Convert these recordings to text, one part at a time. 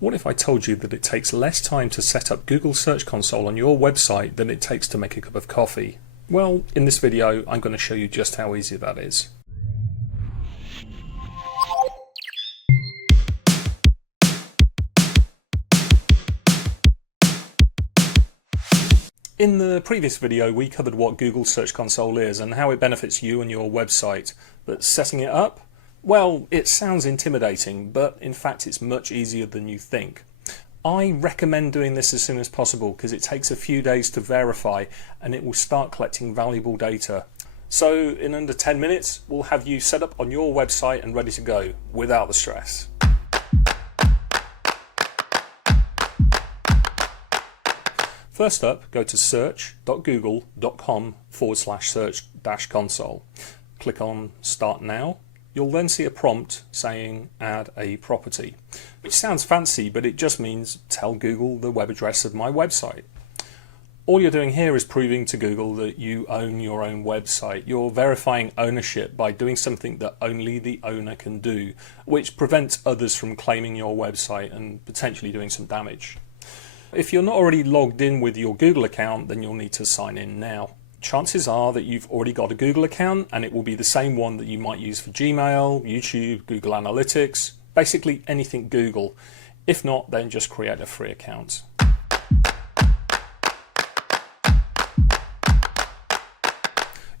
What if I told you that it takes less time to set up Google Search Console on your website than it takes to make a cup of coffee? Well, in this video, I'm going to show you just how easy that is. In the previous video, we covered what Google Search Console is and how it benefits you and your website. But setting it up? Well, it sounds intimidating, but in fact it's much easier than you think. I recommend doing this as soon as possible because it takes a few days to verify and it will start collecting valuable data. So in under 10 minutes, we'll have you set up on your website and ready to go without the stress. First up, go to search.google.com/search-console. Click on Start Now. You'll then see a prompt saying Add a property, which sounds fancy, but it just means tell Google the web address of my website. All you're doing here is proving to Google that you own your own website. You're verifying ownership by doing something that only the owner can do, which prevents others from claiming your website and potentially doing some damage. If you're not already logged in with your Google account, then you'll need to sign in now. Chances are that you've already got a Google account and it will be the same one that you might use for Gmail, YouTube, Google Analytics, basically anything Google. If not, then just create a free account.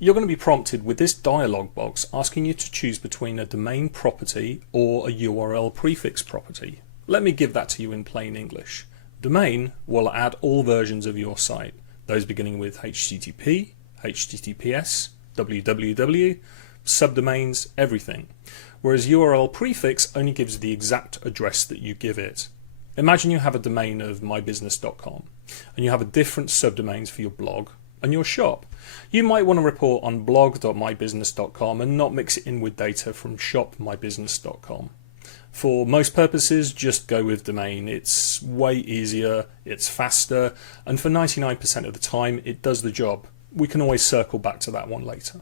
You're going to be prompted with this dialog box asking you to choose between a domain property or a URL prefix property. Let me give that to you in plain English. Domain will add all versions of your site, those beginning with HTTP, HTTPS, www, subdomains, everything. Whereas URL prefix only gives the exact address that you give it. Imagine you have a domain of mybusiness.com and you have different subdomains for your blog and your shop. You might want to report on blog.mybusiness.com and not mix it in with data from shop.mybusiness.com. For most purposes, just go with domain. It's way easier, it's faster, and for 99% of the time, it does the job. We can always circle back to that one later.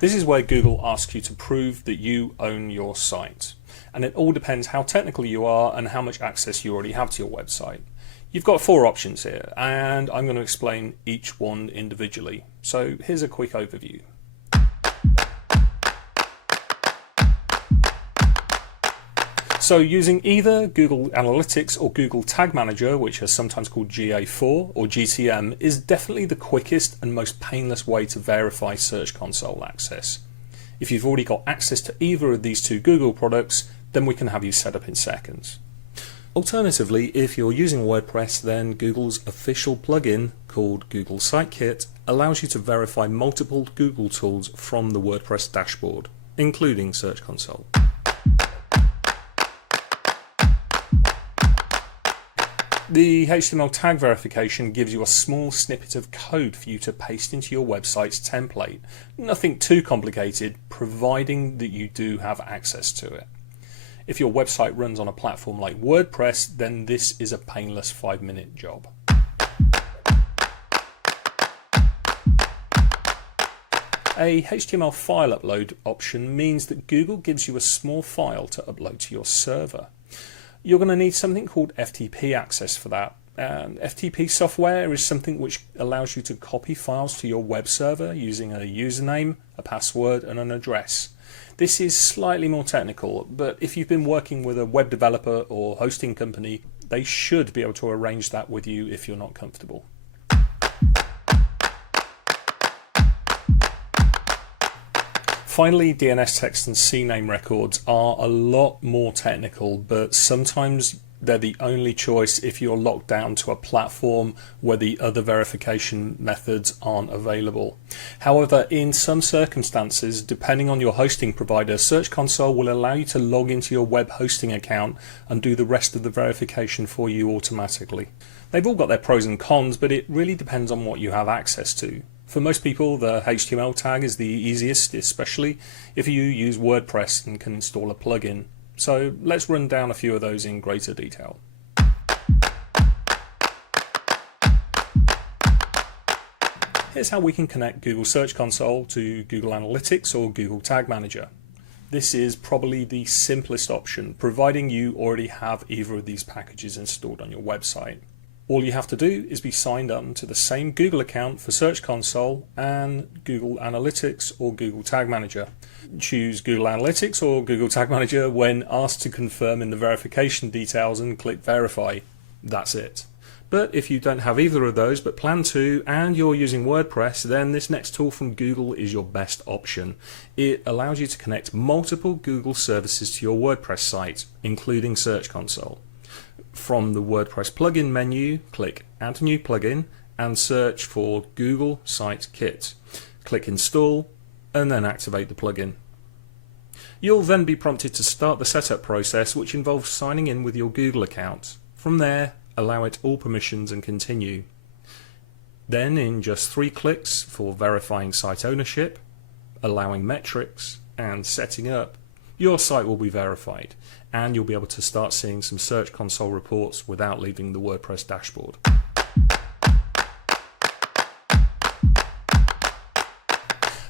This is where Google asks you to prove that you own your site. And it all depends how technical you are and how much access you already have to your website. You've got 4 options here, and I'm going to explain each one individually. So here's a quick overview. So using either Google Analytics or Google Tag Manager, which are sometimes called GA4 or GTM, is definitely the quickest and most painless way to verify Search Console access. If you've already got access to either of these 2 Google products, then we can have you set up in seconds. Alternatively, if you're using WordPress, then Google's official plugin called Google Site Kit allows you to verify multiple Google tools from the WordPress dashboard, including Search Console. The HTML tag verification gives you a small snippet of code for you to paste into your website's template. Nothing too complicated, providing that you do have access to it. If your website runs on a platform like WordPress, then this is a painless 5-minute job. A HTML file upload option means that Google gives you a small file to upload to your server. You're going to need something called FTP access for that. FTP software is something which allows you to copy files to your web server using a username, a password and an address. This is slightly more technical, but if you've been working with a web developer or hosting company, they should be able to arrange that with you if you're not comfortable. Finally, DNS text and CNAME records are a lot more technical, but sometimes they're the only choice if you're locked down to a platform where the other verification methods aren't available. However, in some circumstances, depending on your hosting provider, Search Console will allow you to log into your web hosting account and do the rest of the verification for you automatically. They've all got their pros and cons, but it really depends on what you have access to. For most people, the HTML tag is the easiest, especially if you use WordPress and can install a plugin. So let's run down a few of those in greater detail. Here's how we can connect Google Search Console to Google Analytics or Google Tag Manager. This is probably the simplest option, providing you already have either of these packages installed on your website. All you have to do is be signed up to the same Google account for Search Console and Google Analytics or Google Tag Manager. Choose Google Analytics or Google Tag Manager when asked to confirm in the verification details and click Verify. That's it. But if you don't have either of those but plan to, and you're using WordPress, then this next tool from Google is your best option. It allows you to connect multiple Google services to your WordPress site, including Search Console. From the WordPress plugin menu, click Add New Plugin and search for Google Site Kit. Click Install and then activate the plugin. You'll then be prompted to start the setup process, which involves signing in with your Google account. From there, allow it all permissions and continue. Then, in just 3 clicks for verifying site ownership, allowing metrics and setting up, your site will be verified and you'll be able to start seeing some Search Console reports without leaving the WordPress dashboard.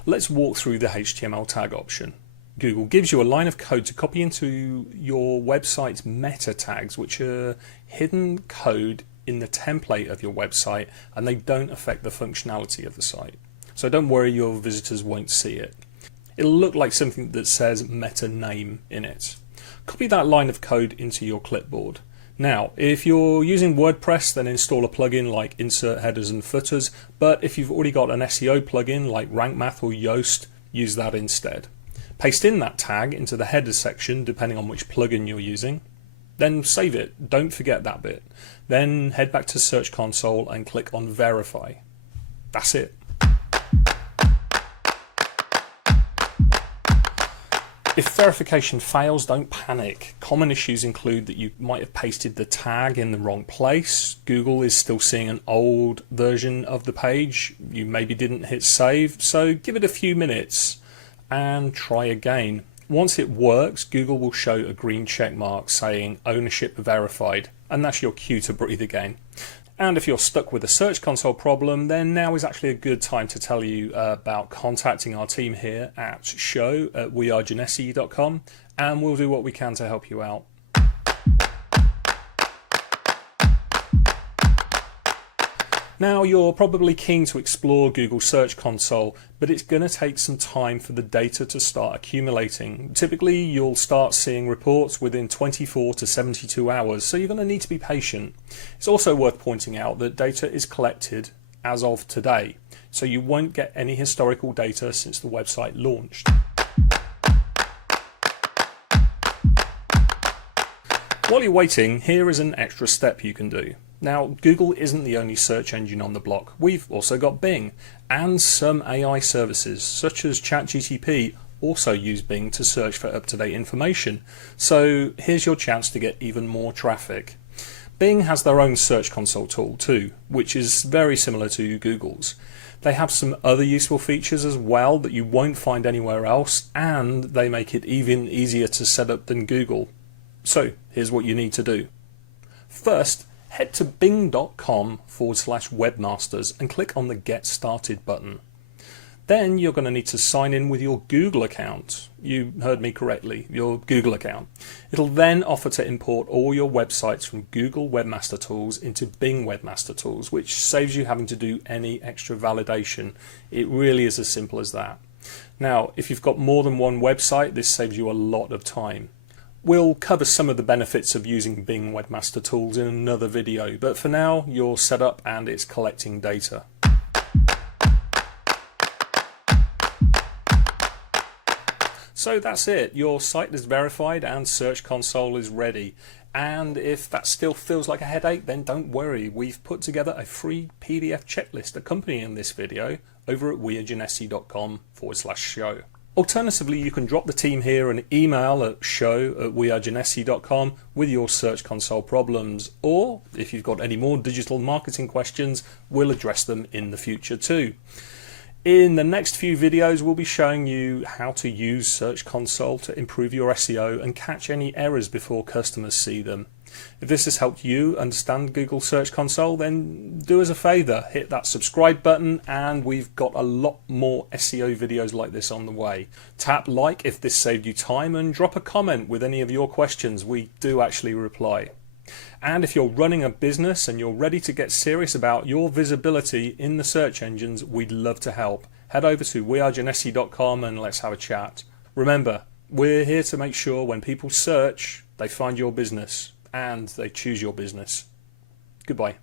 Let's walk through the HTML tag option. Google gives you a line of code to copy into your website's meta tags, which are hidden code in the template of your website, and they don't affect the functionality of the site. So don't worry, your visitors won't see it. It'll look like something that says meta name in it. Copy that line of code into your clipboard. Now, if you're using WordPress, then install a plugin like Insert Headers and Footers, but if you've already got an SEO plugin like Rank Math or Yoast, use that instead. Paste in that tag into the header section depending on which plugin you're using. Then save it, don't forget that bit. Then head back to Search Console and click on Verify. That's it. If verification fails, don't panic. Common issues include that you might have pasted the tag in the wrong place. Google is still seeing an old version of the page. You maybe didn't hit save, so give it a few minutes and try again. Once it works, Google will show a green check mark saying ownership verified, and that's your cue to breathe again. And if you're stuck with a Search Console problem, then now is actually a good time to tell you about contacting our team here at show@wearegenessee.com, and we'll do what we can to help you out. Now, you're probably keen to explore Google Search Console, but it's going to take some time for the data to start accumulating. Typically, you'll start seeing reports within 24 to 72 hours, so you're going to need to be patient. It's also worth pointing out that data is collected as of today, so you won't get any historical data since the website launched. While you're waiting, here is an extra step you can do. Now, Google isn't the only search engine on the block. We've also got Bing, and some AI services such as ChatGPT also use Bing to search for up-to-date information. So here's your chance to get even more traffic. Bing has their own Search Console tool too, which is very similar to Google's. They have some other useful features as well that you won't find anywhere else, and they make it even easier to set up than Google. So here's what you need to do. First, head to bing.com/webmasters and click on the Get Started button. Then you're going to need to sign in with your Google account. You heard me correctly, your Google account. It'll then offer to import all your websites from Google Webmaster Tools into Bing Webmaster Tools, which saves you having to do any extra validation. It really is as simple as that. Now, if you've got more than one website, this saves you a lot of time. We'll cover some of the benefits of using Bing Webmaster Tools in another video, but for now, you're set up and it's collecting data. So that's it. Your site is verified and Search Console is ready. And if that still feels like a headache, then don't worry. We've put together a free PDF checklist accompanying this video over at wearegenessee.com/show. Alternatively, you can drop the team here an email at show@wearegenessee.com with your Search Console problems, or if you've got any more digital marketing questions, we'll address them in the future too. In the next few videos, we'll be showing you how to use Search Console to improve your SEO and catch any errors before customers see them. If this has helped you understand Google Search Console, then do us a favour, hit that subscribe button, and we've got a lot more SEO videos like this on the way. Tap like if this saved you time, and drop a comment with any of your questions. We do actually reply. And if you're running a business and you're ready to get serious about your visibility in the search engines, we'd love to help. Head over to wearegenessee.com and let's have a chat. Remember, we're here to make sure when people search, they find your business and they choose your business. Goodbye.